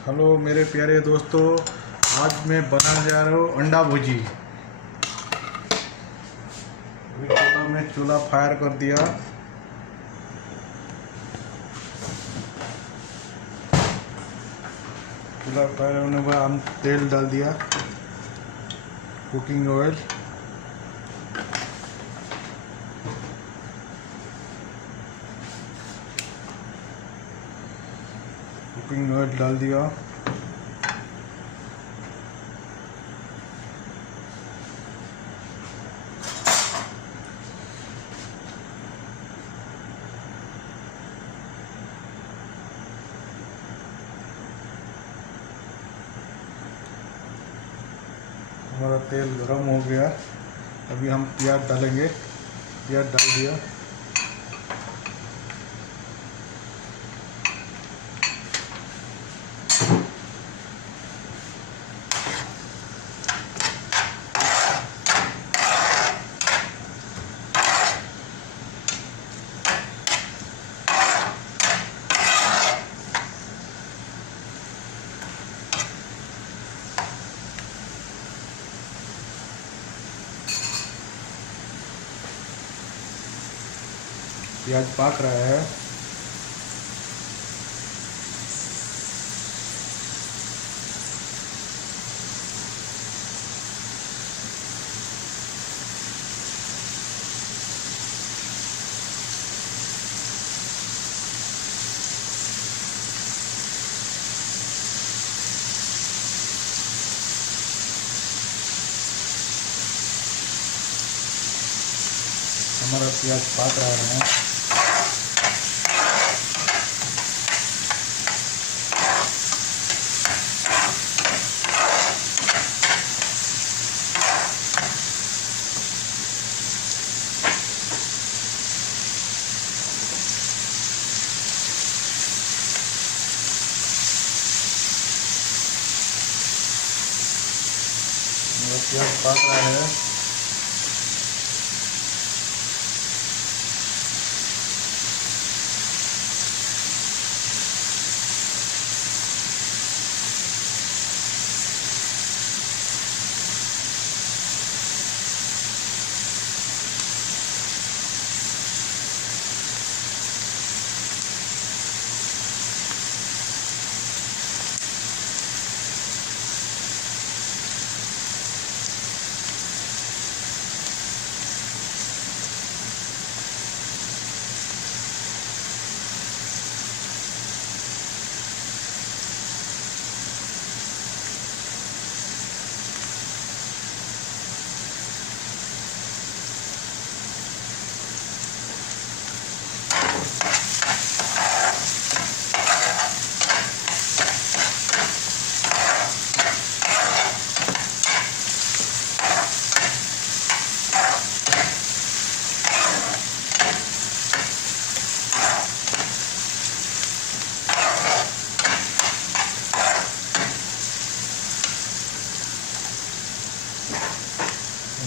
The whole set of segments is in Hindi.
हेलो मेरे प्यारे दोस्तों, आज मैं बनाने जा रहा हूँ अंडा भुजी। अभी चूल्हा फायर कर दिया। चूल्हा फायर होने के बाद हम तेल डाल दिया, कुकिंग ऑयल। कुकिंग ऑयल डाल दिया। हमारा तेल गरम हो गया। अभी हम प्याज डालेंगे। प्याज डाल दिया। प्याज पक रहा है। हमारा प्याज पक रहा है। हमारा प्याज पक रहा है।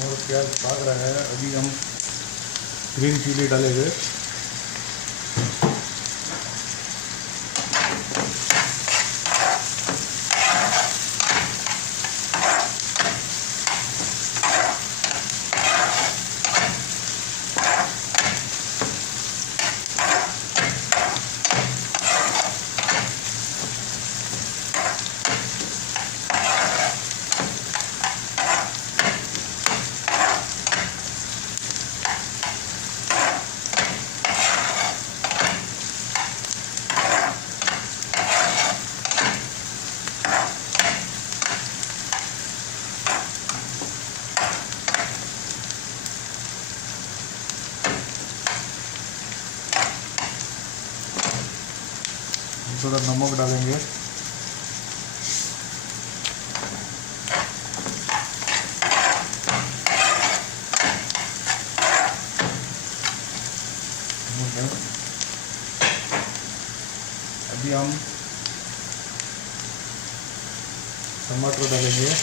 और प्याज पक रहा है। अभी हम ग्रीन चिली डालेंगे। थोड़ा नमक डालेंगे। अभी हम टमाटर डालेंगे।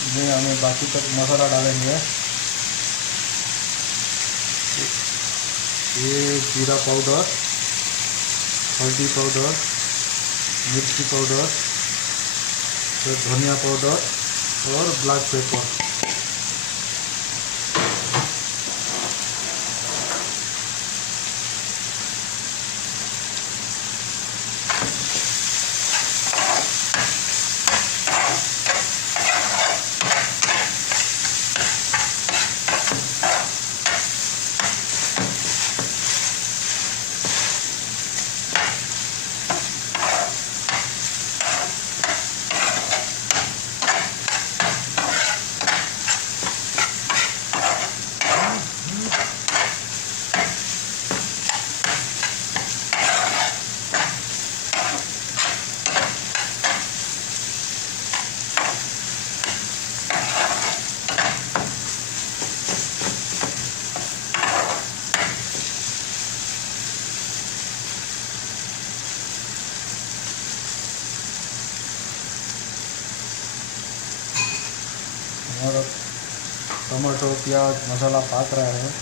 में हमें बाकी तक मसाला डालेंगे। ये जीरा पाउडर, हल्दी पाउडर, मिर्ची पाउडर, फिर धनिया पाउडर और ब्लैक पेपर। और टमाटो प्याज मसाला पाक रहा है।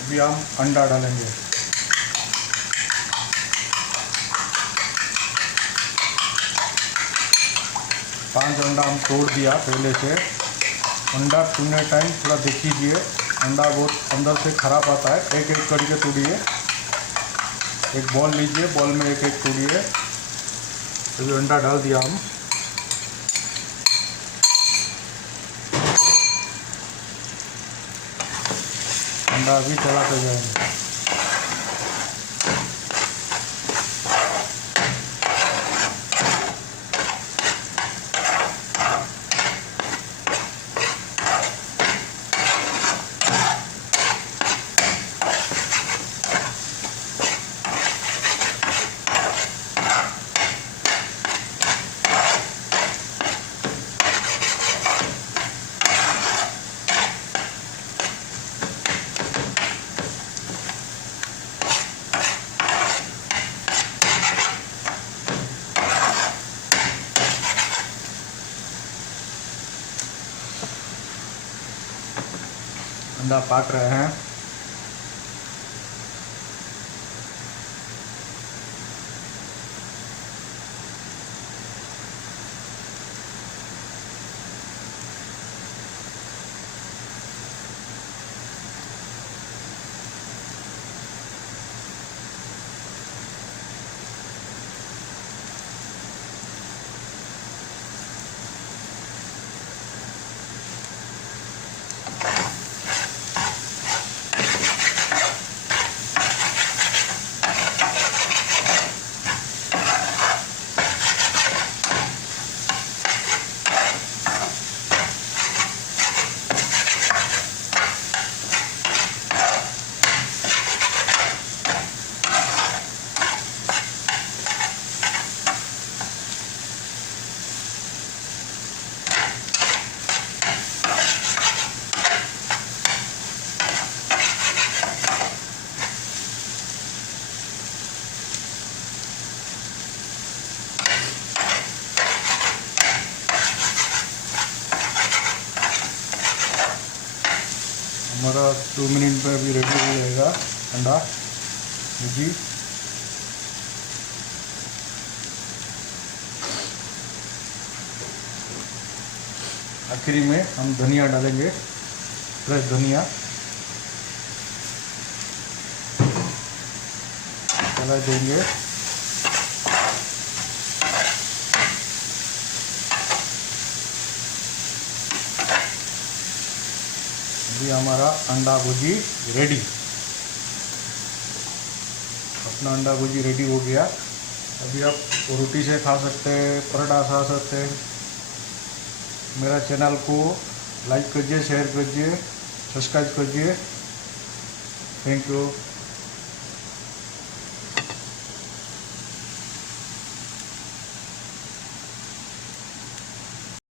अभी हम अंडा डालेंगे। पांच अंडा हम तोड़ दिया पहले से। अंडा तोड़ने टाइम थोड़ा देख लीजिए, अंडा बहुत अंदर से खराब आता है। एक एक करके तोड़िए। एक बॉल लीजिए, बॉल में एक एक तोड़िए। अभी अंडा डाल दिया हम। अंडा अभी चलाते जाएंगे। अंडा पाक रहे हैं। हमारा 2 मिनट में अभी रेडी हो जाएगा अंडा भुर्जी। आखिरी में हम धनिया डालेंगे, फ्रेश धनिया। चला देंगे। अभी हमारा अंडा भुर्जी रेडी। अपना अंडा भुर्जी रेडी हो गया। अभी आप रोटी से खा सकते हैं, पराठा खा सकते हैं। मेरा चैनल को लाइक कीजिए, शेयर कीजिए, सब्सक्राइब कीजिए। Thank you.